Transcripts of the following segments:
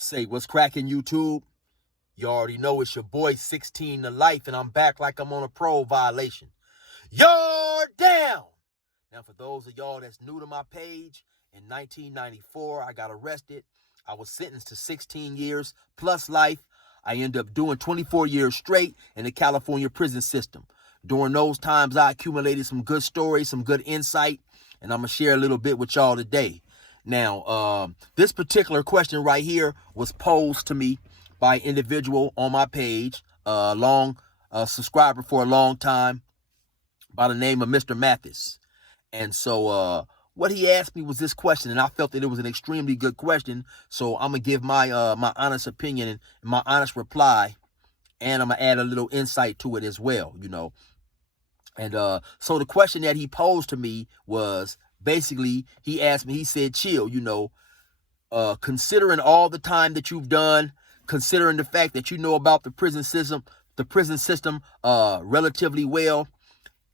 Say what's cracking, YouTube? You already know it's your boy 16 to life, and I'm back like I'm on a parole violation. You're down. Now, for those of y'all that's new to my page, in 1994, I got arrested. I was sentenced to 16 years plus life. I ended up doing 24 years straight in the California prison system. During those times, I accumulated some good stories, some good insight, and I'm going to share a little bit with y'all today. Now, this particular question right here was posed to me by an individual on my page, a long subscriber for a long time, by the name of Mr. Mathis. And so what he asked me was this question, and I felt that it was an extremely good question. So I'm gonna give my my honest opinion and my honest reply, and I'm gonna add a little insight to it as well, you know. And so the question that he posed to me was basically, he asked me, he said, chill, you know, considering all the time that you've done, considering the fact that you know about the prison system relatively well,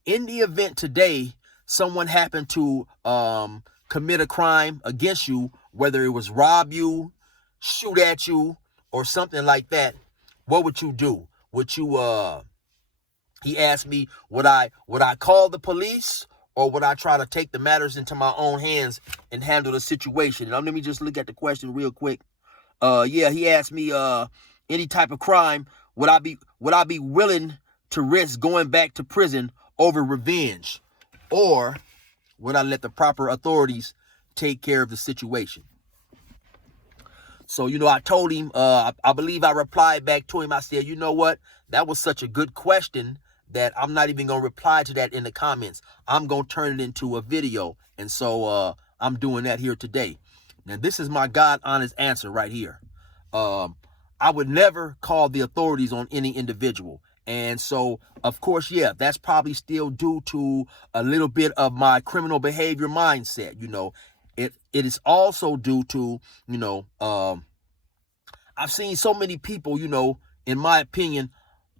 in the event today someone happened to commit a crime against you, whether it was rob you, shoot at you, or something like that, what would you do? Would you he asked me, would I call the police, or would I try to take the matters into my own hands and handle the situation? And let me just look at the question real quick. Yeah, he asked me any type of crime, would I be willing to risk going back to prison over revenge, or would I let the proper authorities take care of the situation? So, you know, I told him, I believe I replied back to him. I said, you know what? That was such a good question that I'm not even going to reply to that in the comments. I'm going to turn it into a video. And so I'm doing that here today. Now, this is my God honest answer right here. I would never call the authorities on any individual. And so, of course, yeah, that's probably still due to a little bit of my criminal behavior mindset. You know, it is also due to, you know, I've seen so many people, you know, in my opinion,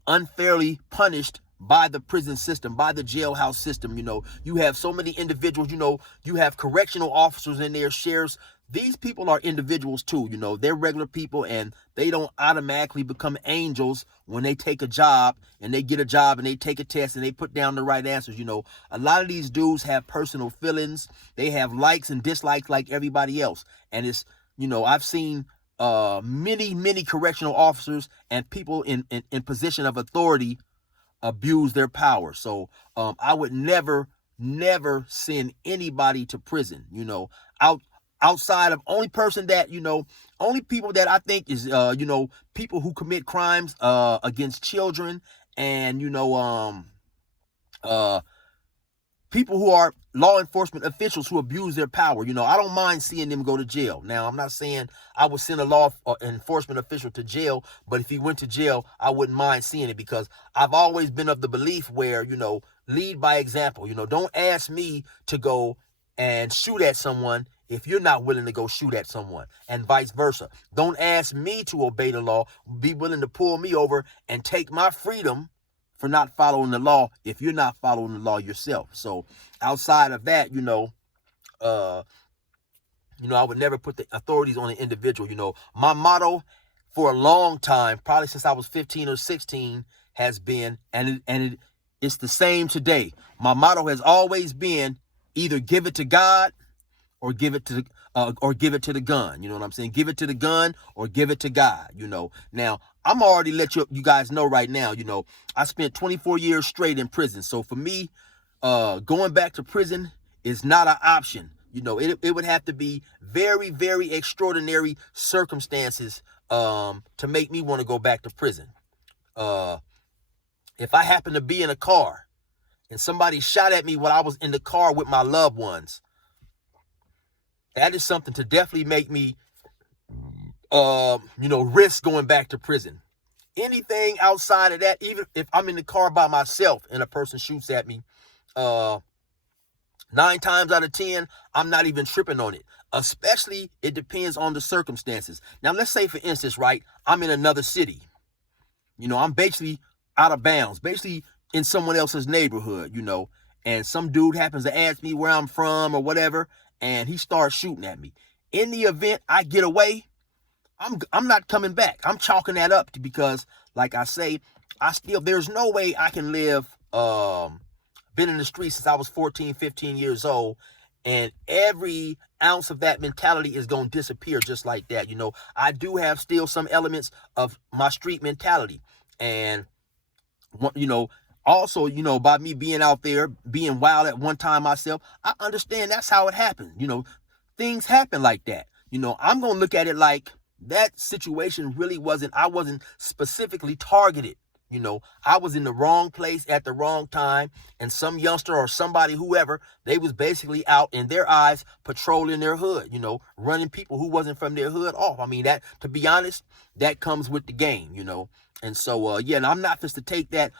unfairly punished by the prison system, by the jailhouse system. You know, you have so many individuals, you know, you have correctional officers in there, sheriffs. These people are individuals too, you know, they're regular people, and they don't automatically become angels when they take a job and they get a job and they take a test and they put down the right answers. You know, a lot of these dudes have personal feelings. They have likes and dislikes like everybody else. And it's, you know, I've seen many correctional officers and people in position of authority abuse their power. So I would never send anybody to prison, you know, outside of only person that, you know, only people that I think is, you know, people who commit crimes against children, and, you know, people who are law enforcement officials who abuse their power. You know, I don't mind seeing them go to jail. Now, I'm not saying I would send a law enforcement official to jail, but if he went to jail, I wouldn't mind seeing it, because I've always been of the belief where, you know, lead by example. You know, don't ask me to go and shoot at someone if you're not willing to go shoot at someone, and vice versa. Don't ask me to obey the law. Be willing to pull me over and take my freedom for not following the law if you're not following the law yourself. So outside of that, you know, I would never put the authorities on an individual. You know, my motto for a long time, probably since I was 15 or 16, has been, it's the same today. My motto has always been, either give it to God or give it to the gun. You know what I'm saying? Give it to the gun or give it to God, you know. Now, I'm already let you guys know right now, you know, I spent 24 years straight in prison. So for me, going back to prison is not an option. You know, it would have to be very extraordinary circumstances to make me want to go back to prison. If I happen to be in a car and somebody shot at me while I was in the car with my loved ones, that is something to definitely make me, you know, risk going back to prison. Anything outside of that, even if I'm in the car by myself and a person shoots at me, 9 times out of 10, I'm not even tripping on it. Especially, it depends on the circumstances. Now, let's say, for instance, right, I'm in another city. You know, I'm basically out of bounds, basically in someone else's neighborhood, you know, and some dude happens to ask me where I'm from or whatever, and he starts shooting at me. In the event I get away, I'm not coming back. I'm chalking that up because, like I say, there's no way I can live, been in the streets since I was 14, 15 years old, and every ounce of that mentality is going to disappear just like that. I do have still some elements of my street mentality. And, you know, also, by me being out there, being wild at one time myself, I understand that's how it happened. Things happen like that. I'm going to look at it like that situation really I wasn't specifically targeted. I was in the wrong place at the wrong time, and some youngster or somebody, whoever, they was basically out in their eyes patrolling their hood, running people who wasn't from their hood off. I mean, that, to be honest, that comes with the game, And so, and I'm not just to take that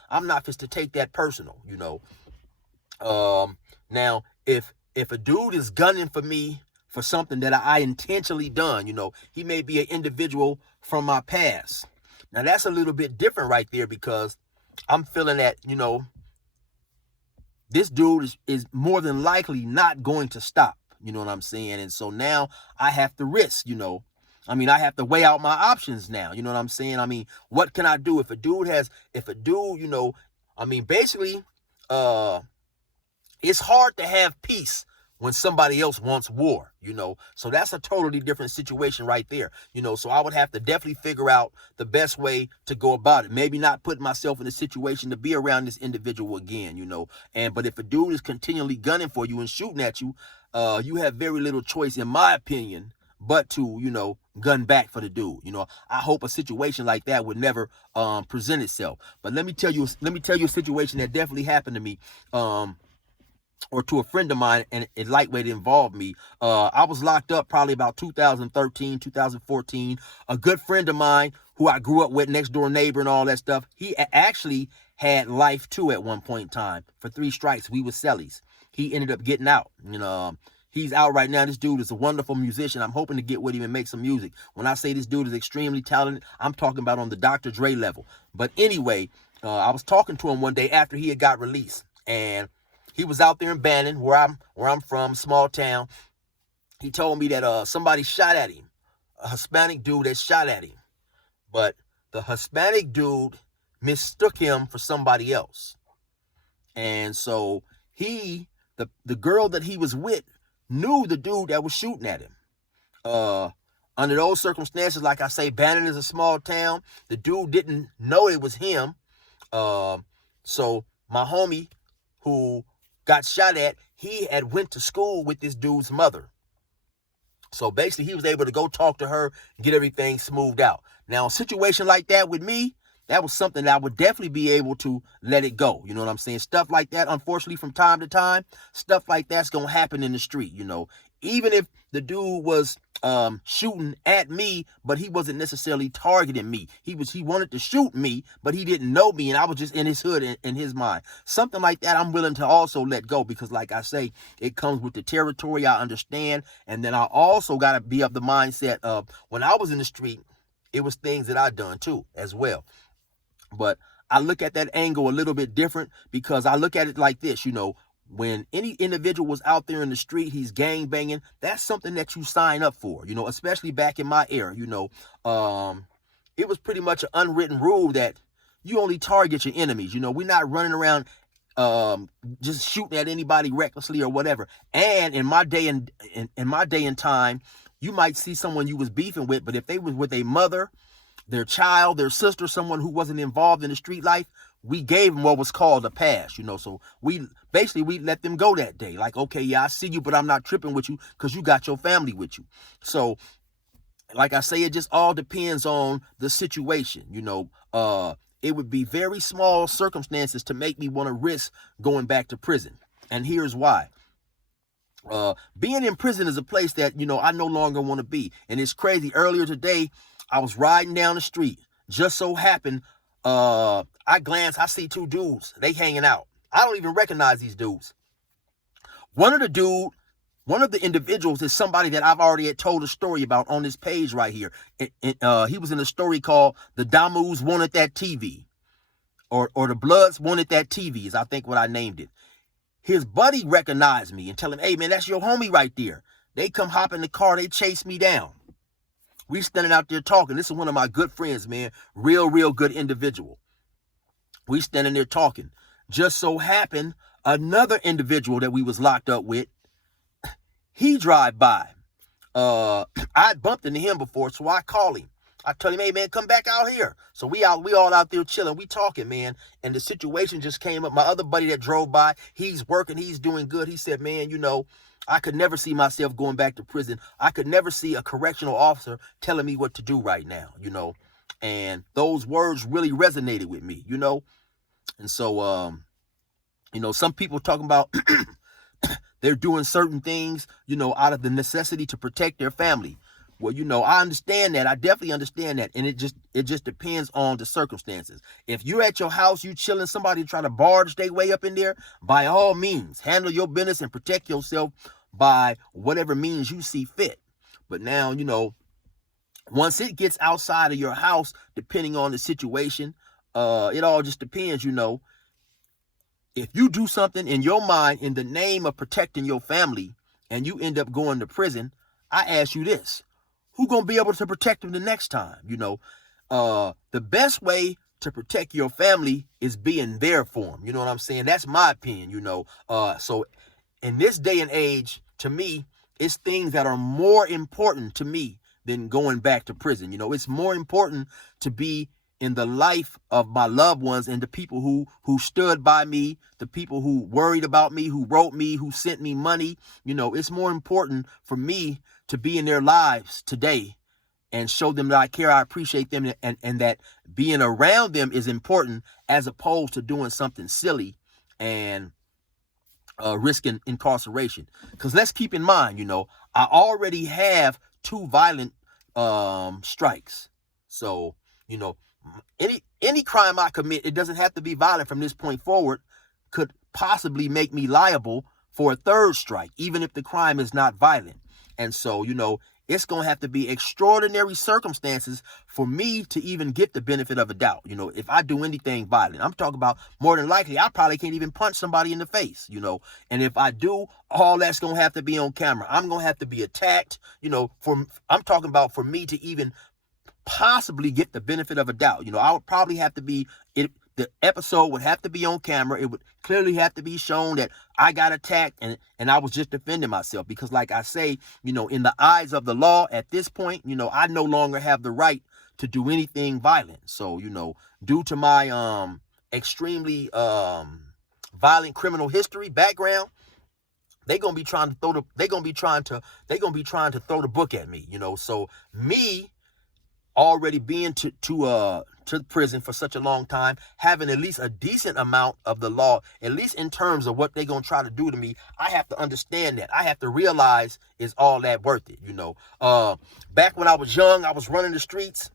personal, Now, if a dude is gunning for me for something that I intentionally done, he may be an individual from my past. Now, that's a little bit different right there, because I'm feeling that, this dude is more than likely not going to stop. You know what I'm saying? And so now I have to risk, I have to weigh out my options now. You know what I'm saying? What can I do? If a dude, basically, it's hard to have peace when somebody else wants war, So that's a totally different situation right there, So I would have to definitely figure out the best way to go about it. Maybe not put myself in a situation to be around this individual again, But if a dude is continually gunning for you and shooting at you, you have very little choice, in my opinion, but to, gun back for the dude. I hope a situation like that would never present itself. But let me tell you a situation that definitely happened to me. Or to a friend of mine, and it lightweight involved me. I was locked up probably about 2013, 2014. A good friend of mine who I grew up with, next door neighbor and all that stuff, he actually had life too at one point in time. For 3 strikes, we were cellies. He ended up getting out. He's out right now. This dude is a wonderful musician. I'm hoping to get with him and make some music. When I say this dude is extremely talented, I'm talking about on the Dr. Dre level. But anyway, I was talking to him one day after he had got released, and he was out there in Bannon, where I'm from, small town. He told me that somebody shot at him, a Hispanic dude that shot at him. But the Hispanic dude mistook him for somebody else. And so the girl that he was with knew the dude that was shooting at him. Under those circumstances, like I say, Bannon is a small town. The dude didn't know it was him. So my homie who got shot at, he had went to school with this dude's mother. So basically, he was able to go talk to her, get everything smoothed out. Now, a situation like that with me, that was something that I would definitely be able to let it go. You know what I'm saying? Stuff like that, unfortunately, from time to time, stuff like that's going to happen in the street, Even if the dude was shooting at me, but he wasn't necessarily targeting me. He wanted to shoot me, but he didn't know me, and I was just in his hood, in his mind. Something like that I'm willing to also let go, because like I say, it comes with the territory. I understand. And then I also got to be of the mindset of, when I was in the street, it was things that I done too as well. But I look at that angle a little bit different, because I look at it like this, when any individual was out there in the street, he's gang banging, that's something that you sign up for, especially back in my era, it was pretty much an unwritten rule that you only target your enemies. We're not running around just shooting at anybody recklessly or whatever. And in my day and time, you might see someone you was beefing with, but if they was with a mother, their child, their sister, someone who wasn't involved in the street life, we gave them what was called a pass, So we let them go that day. Like, okay, yeah, I see you, but I'm not tripping with you because you got your family with you. So, like I say, it just all depends on the situation. It would be very small circumstances to make me want to risk going back to prison. And here's why. Being in prison is a place that, I no longer want to be. And it's crazy. Earlier today, I was riding down the street. Just so happened, I see 2 dudes. They hanging out. I don't even recognize these dudes. One of the individuals is somebody that I've already had told a story about on this page right here. He was in a story called The Damus Wanted That TV. Or The Bloods Wanted That TV is, I think, what I named it. His buddy recognized me and tell him, hey, man, that's your homie right there. They come hop in the car. They chase me down. We standing out there talking. This is one of my good friends, man. Real good individual. We standing there talking. Just so happened, another individual that we was locked up with, he drive by. I bumped into him before, so I call him. I tell him, hey, man, come back out here. So we all out there chilling. We talking, man. And the situation just came up. My other buddy that drove by, he's working. He's doing good. He said, man, I could never see myself going back to prison. I could never see a correctional officer telling me what to do right now, And those words really resonated with me, And so, some people talking about they're doing certain things, out of the necessity to protect their family. Well, I understand that. I definitely understand that. And it just depends on the circumstances. If you're at your house, you chilling, somebody trying to barge their way up in there, by all means, handle your business and protect yourself by whatever means you see fit. But now, once it gets outside of your house, depending on the situation, it all just depends, If you do something in your mind in the name of protecting your family and you end up going to prison, I ask you this. Who gonna be able to protect them the next time? The best way to protect your family is being there for them. You know what I'm saying? That's my opinion. So in this day and age, to me, it's things that are more important to me than going back to prison. It's more important to be in the life of my loved ones and the people who stood by me, the people who worried about me, who wrote me, who sent me money. It's more important for me to be in their lives today and show them that I care, I appreciate them, and that being around them is important, as opposed to doing something silly and risking incarceration. Because let's keep in mind, I already have 2 violent strikes. So, any crime I commit, it doesn't have to be violent from this point forward, could possibly make me liable for a 3rd strike, even if the crime is not violent. And so, it's going to have to be extraordinary circumstances for me to even get the benefit of a doubt. If I do anything violent, I'm talking about more than likely, I probably can't even punch somebody in the face, and if I do, all that's going to have to be on camera. I'm going to have to be attacked, I'm talking about for me to even possibly get the benefit of a doubt. I would probably have to be, the episode would have to be on camera. It would clearly have to be shown that I got attacked and I was just defending myself, because like I say, in the eyes of the law at this point, I no longer have the right to do anything violent. So, due to my extremely violent criminal history background, they're gonna be trying to throw the book at me, So me already being to prison for such a long time, having at least a decent amount of the law, at least in terms of what they're going to try to do to me, I have to understand that. I have to realize, is all that worth it? Back when I was young, I was running the streets.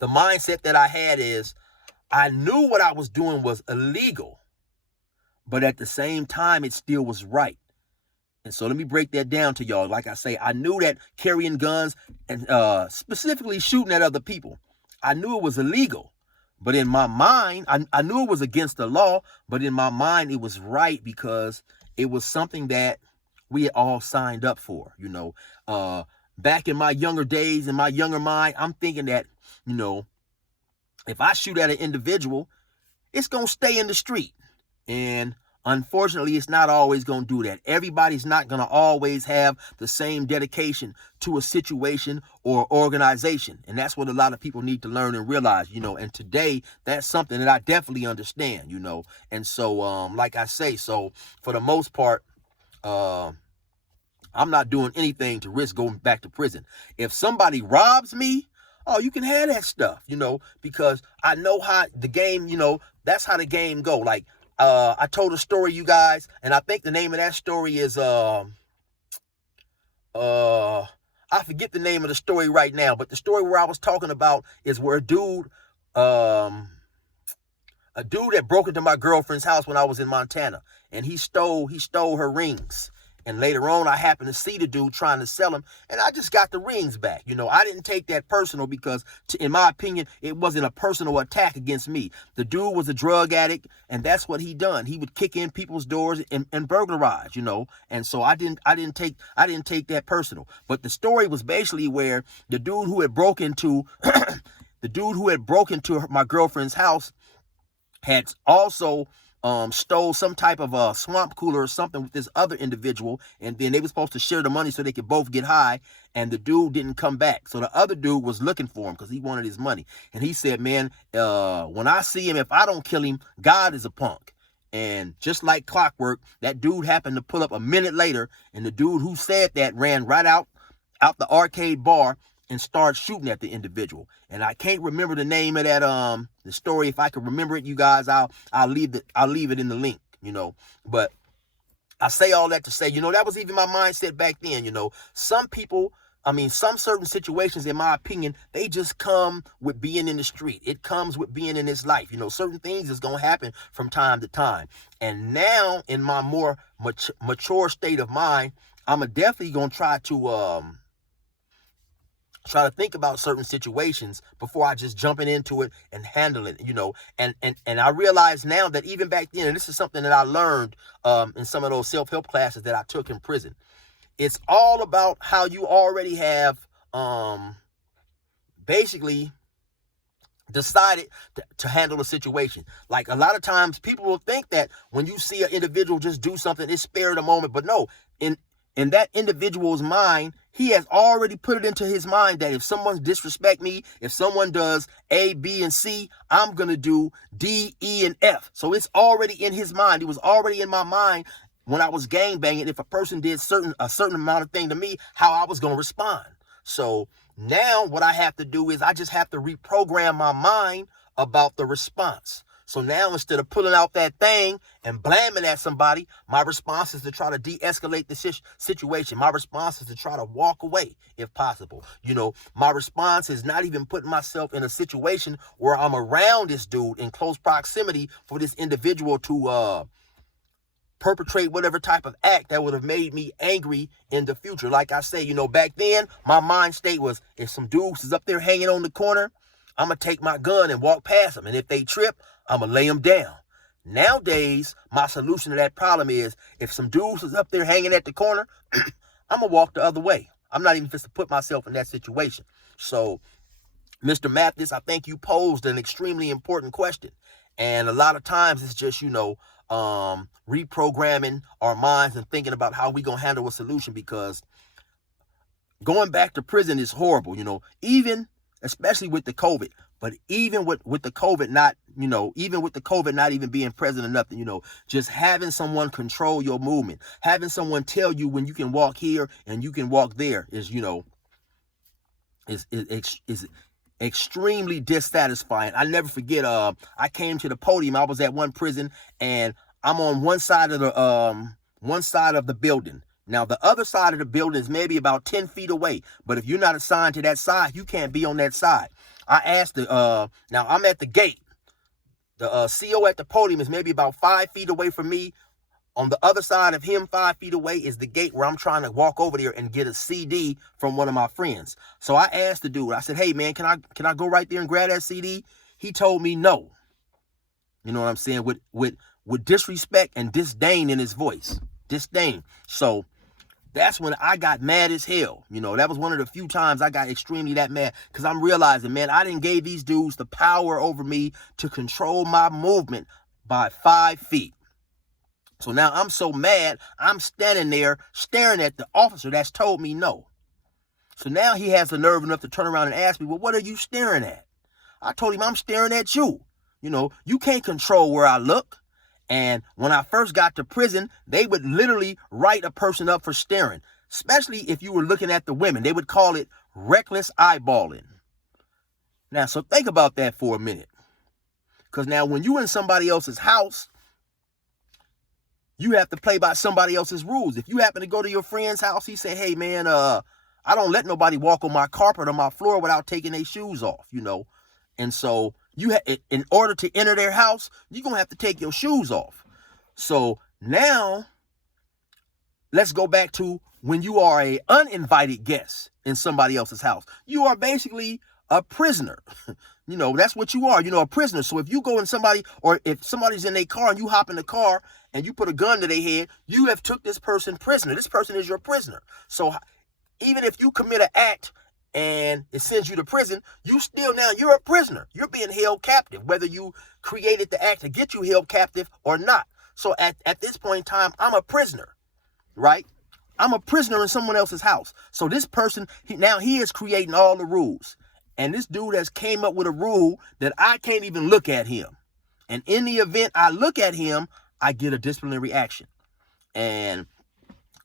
The mindset that I had is, I knew what I was doing was illegal, but at the same time, it still was right. And so let me break that down to y'all. Like I say, I knew that carrying guns and specifically shooting at other people, I knew it was illegal. But in my mind, I knew it was against the law, but in my mind, it was right, because it was something that we had all signed up for. Back in my younger days, in my younger mind, I'm thinking that, if I shoot at an individual, it's going to stay in the street. And unfortunately, it's not always going to do that. Everybody's not going to always have the same dedication to a situation or organization. And that's what a lot of people need to learn and realize, and today that's something that I definitely understand, And so, like I say, so for the most part, I'm not doing anything to risk going back to prison. If somebody robs me, you can have that stuff, because I know how the game, that's how the game go. Like, I told a story, you guys, and I think the name of that story is, I forget the name of the story right now, but the story where I was talking about is where a dude that broke into my girlfriend's house when I was in Montana, and he stole her rings. And later on, I happened to see the dude trying to sell him, and I just got the rings back. I didn't take that personal because, in my opinion, it wasn't a personal attack against me. The dude was a drug addict, and that's what he done. He would kick in people's doors and burglarize, And so I didn't take that personal. But the story was basically where the dude who had broke into my girlfriend's house had also stole some type of a swamp cooler or something with this other individual, and then they were supposed to share the money so they could both get high, and the dude didn't come back. So the other dude was looking for him because he wanted his money. And he said, man, when I see him, if I don't kill him, God is a punk. And just like clockwork, that dude happened to pull up a minute later, and the dude who said that ran right out the arcade bar and started shooting at the individual. And I can't remember the name of that the story. If I can remember it, you guys, I'll leave it in the link, But I say all that to say, that was even my mindset back then, Some people, some certain situations, in my opinion, they just come with being in the street. It comes with being in this life. Certain things is going to happen from time to time. And now in my more mature state of mind, I'm definitely going to try to think about certain situations before I just jumping into it and handle it, and I realize now that even back then, and this is something that I learned in some of those self-help classes that I took in prison, it's all about how you already have basically decided to handle a situation. Like a lot of times people will think that when you see an individual just do something, it's spare of the moment, but no, in that individual's mind, he has already put it into his mind that if someone disrespect me, if someone does A, B, and C, I'm going to do D, E, and F. So it's already in his mind. It was already in my mind when I was gangbanging. If a person did a certain amount of thing to me, how I was going to respond. So now what I have to do is I just have to reprogram my mind about the response. So now instead of pulling out that thing and blaming at somebody, my response is to try to de-escalate the situation. My response is to try to walk away if possible. My response is not even putting myself in a situation where I'm around this dude in close proximity for this individual to perpetrate whatever type of act that would have made me angry in the future. Like I say, back then, my mind state was, if some dudes is up there hanging on the corner, I'm going to take my gun and walk past them. And if they trip, I'm going to lay them down. Nowadays, my solution to that problem is, if some dudes is up there hanging at the corner, I'm going to walk the other way. I'm not even just to put myself in that situation. So, Mr. Mathis, I think you posed an extremely important question. And a lot of times it's just, reprogramming our minds and thinking about how we going to handle a solution, because going back to prison is horrible, even especially with the COVID, but even with the COVID not, even with the COVID not even being present or nothing, just having someone control your movement, having someone tell you when you can walk here and you can walk there is extremely dissatisfying. I never forget, I came to the podium. I was at one prison and I'm on one side of the building. Now, the other side of the building is maybe about 10 feet away. But if you're not assigned to that side, you can't be on that side. I asked now I'm at the gate. The CO at the podium is maybe about 5 feet away from me. On the other side of him, 5 feet away, is the gate where I'm trying to walk over there and get a CD from one of my friends. So I asked the dude, I said, hey, man, can I go right there and grab that CD? He told me no. You know what I'm saying? With disrespect and disdain in his voice. Disdain. So that's when I got mad as hell. That was one of the few times I got extremely that mad, because I'm realizing, man, I didn't give these dudes the power over me to control my movement by 5 feet. So now I'm so mad, I'm standing there staring at the officer that's told me no. So now he has the nerve enough to turn around and ask me, well, what are you staring at? I told him, I'm staring at you. You can't control where I look. And when I first got to prison, they would literally write a person up for staring, especially if you were looking at the women. They would call it reckless eyeballing. Now, so think about that for a minute. Because now when you're in somebody else's house, you have to play by somebody else's rules. If you happen to go to your friend's house, he say, hey, man, I don't let nobody walk on my carpet or my floor without taking their shoes off, And so in order to enter their house, you're going to have to take your shoes off. So now let's go back to when you are a uninvited guest in somebody else's house. You are basically a prisoner. That's what you are, a prisoner. So if you go in somebody, or if somebody's in their car and you hop in the car and you put a gun to their head, you have took this person prisoner. This person is your prisoner. So even if you commit an act and it sends you to prison, you're a prisoner. You're being held captive, whether you created the act to get you held captive or not. So at this point in time, I'm a prisoner, right? I'm a prisoner in someone else's house. So this person, he is creating all the rules. And this dude has came up with a rule that I can't even look at him. And in the event I look at him, I get a disciplinary action. And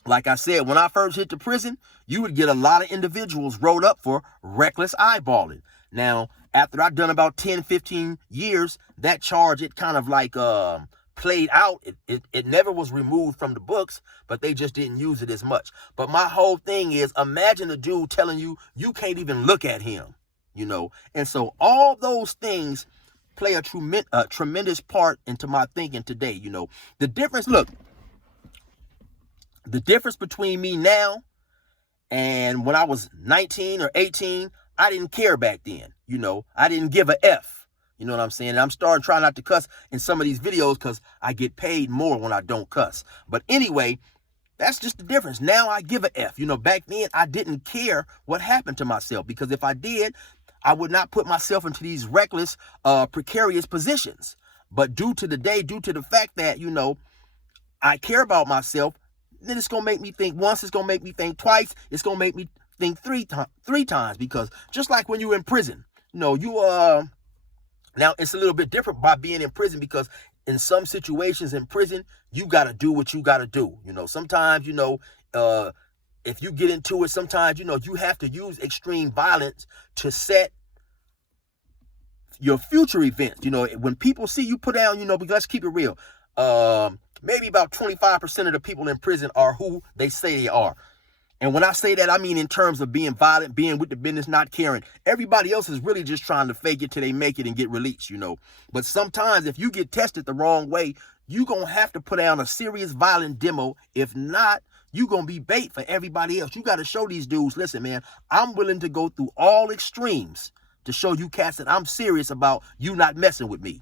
like I said, when I first hit the prison, you would get a lot of individuals rolled up for reckless eyeballing. Now, after I've done about 10, 15 years, that charge, it kind of like played out. It never was removed from the books, but they just didn't use it as much. But my whole thing is, imagine a dude telling you, you can't even look at him, And so all those things play a tremendous part into my thinking today, The difference between me now and when I was 19 or 18, I didn't care back then. I didn't give a F. You know what I'm saying? And I'm starting trying not to cuss in some of these videos because I get paid more when I don't cuss. But anyway, that's just the difference. Now I give a F. Back then I didn't care what happened to myself, because if I did, I would not put myself into these reckless, precarious positions. But due to the fact that, I care about myself, then it's going to make me think once, it's going to make me think twice, it's going to make me think three times, because just like when you're in prison, now it's a little bit different by being in prison, because in some situations in prison, you got to do what you got to do. Sometimes, if you get into it, sometimes, you have to use extreme violence to set your future events. When people see you put down, because let's keep it real. Maybe about 25% of the people in prison are who they say they are. And when I say that, I mean in terms of being violent, being with the business, not caring. Everybody else is really just trying to fake it till they make it and get released, But sometimes if you get tested the wrong way, you're going to have to put down a serious violent demo. If not, you're going to be bait for everybody else. You got to show these dudes, listen, man, I'm willing to go through all extremes to show you cats that I'm serious about you not messing with me.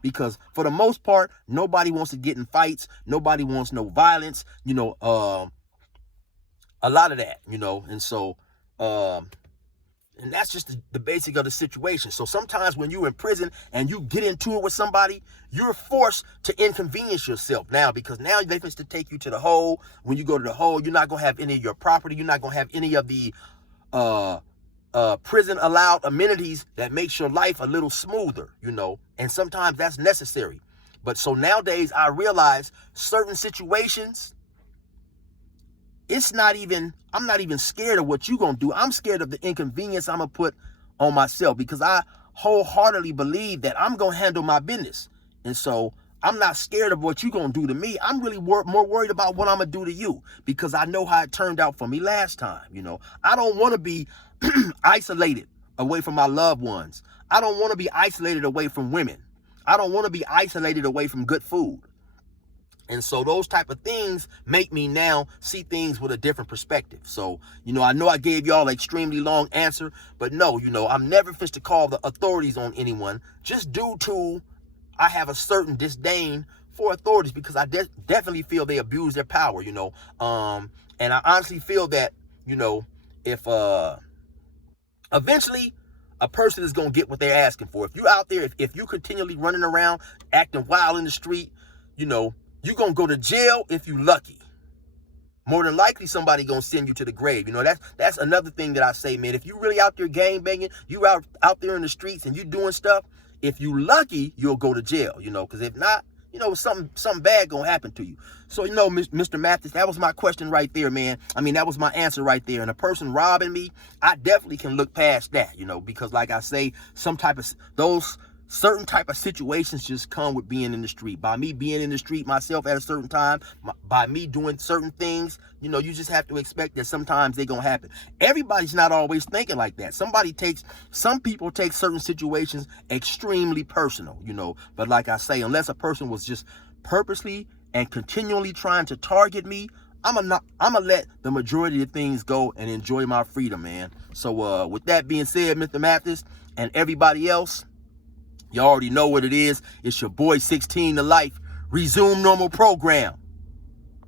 Because for the most part, nobody wants to get in fights. Nobody wants no violence, a lot of that, and so, and that's just the basic of the situation. So sometimes when you're in prison and you get into it with somebody, you're forced to inconvenience yourself now, because now they have to take you to the hole. When you go to the hole, you're not going to have any of your property. You're not going to have any of the, prison allowed amenities that makes your life a little smoother, and sometimes that's necessary. But so nowadays I realize certain situations, I'm not even scared of what you're going to do. I'm scared of the inconvenience I'm going to put on myself, because I wholeheartedly believe that I'm going to handle my business. And so I'm not scared of what you're going to do to me. I'm really more worried about what I'm going to do to you, because I know how it turned out for me last time. I don't want to be isolated away from my loved ones. I don't want to be isolated away from women. I don't want to be isolated away from good food. And so those type of things make me now see things with a different perspective. So, I know I gave y'all an extremely long answer, but no, I'm never fit to call the authorities on anyone, just due to I have a certain disdain for authorities, because I definitely feel they abuse their power, and I honestly feel that, if eventually a person is going to get what they're asking for. If you're out there, if you continually running around acting wild in the street, you're going to go to jail if you lucky. More than likely, somebody going to send you to the grave. That's another thing that I say, man. If you really out there gang banging, you out there in the streets and you doing stuff, if you lucky, you'll go to jail, because if not, something bad going to happen to you. So, Mr. Mathis, that was my question right there, man. I mean, that was my answer right there. And a person robbing me, I definitely can look past that, because like I say, those certain type of situations just come with being in the street. By me being in the street myself at a certain time, by me doing certain things, you just have to expect that sometimes they're going to happen. Everybody's not always thinking like that. Some people take certain situations extremely personal, but like I say, unless a person was just purposely and continually trying to target me, I'ma let the majority of things go and enjoy my freedom, man. So with that being said, Mr. Mathis and everybody else, you already know what it is. It's your boy 16 to Life. Resume normal program.